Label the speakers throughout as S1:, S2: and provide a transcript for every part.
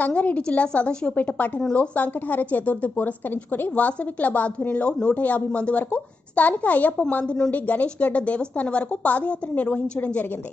S1: సంగారెడ్డి జిల్లా సదాశివపేట పట్టణంలో సంకటహార చతుర్థి పురస్కరించుకుని వాసవి క్లబ్ ఆధ్వర్యంలో నూట యాభై మంది వరకు స్థానిక అయ్యప్ప మంది నుండి గణేష్ గడ్డ దేవస్థానం వరకు పాదయాత్ర నిర్వహించడం జరిగింది.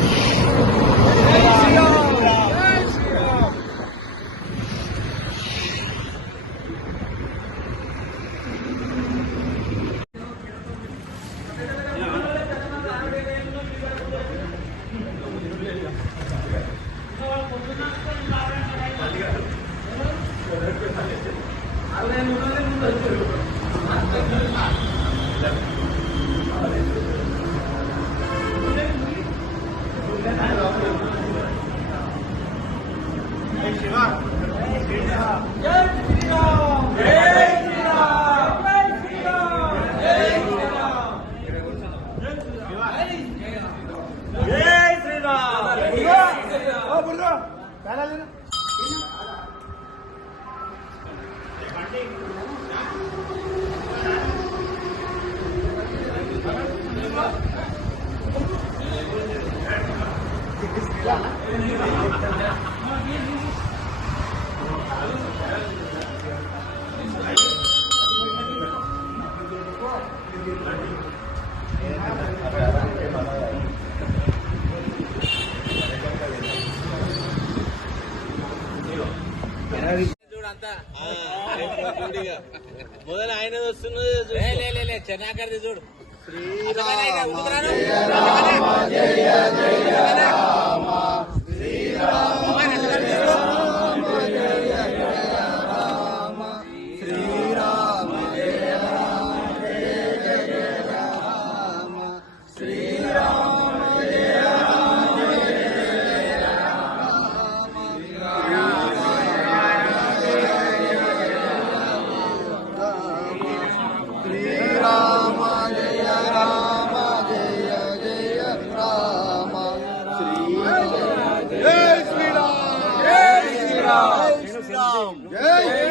S2: 예, 있습니다. 예, 있습니다. 어, 불러. 나가려나? Yeah. చేసినావు
S3: మొదలు ఆయన వస్తున్నది చెన్నాకర్ది చూడు.
S4: União! Jai!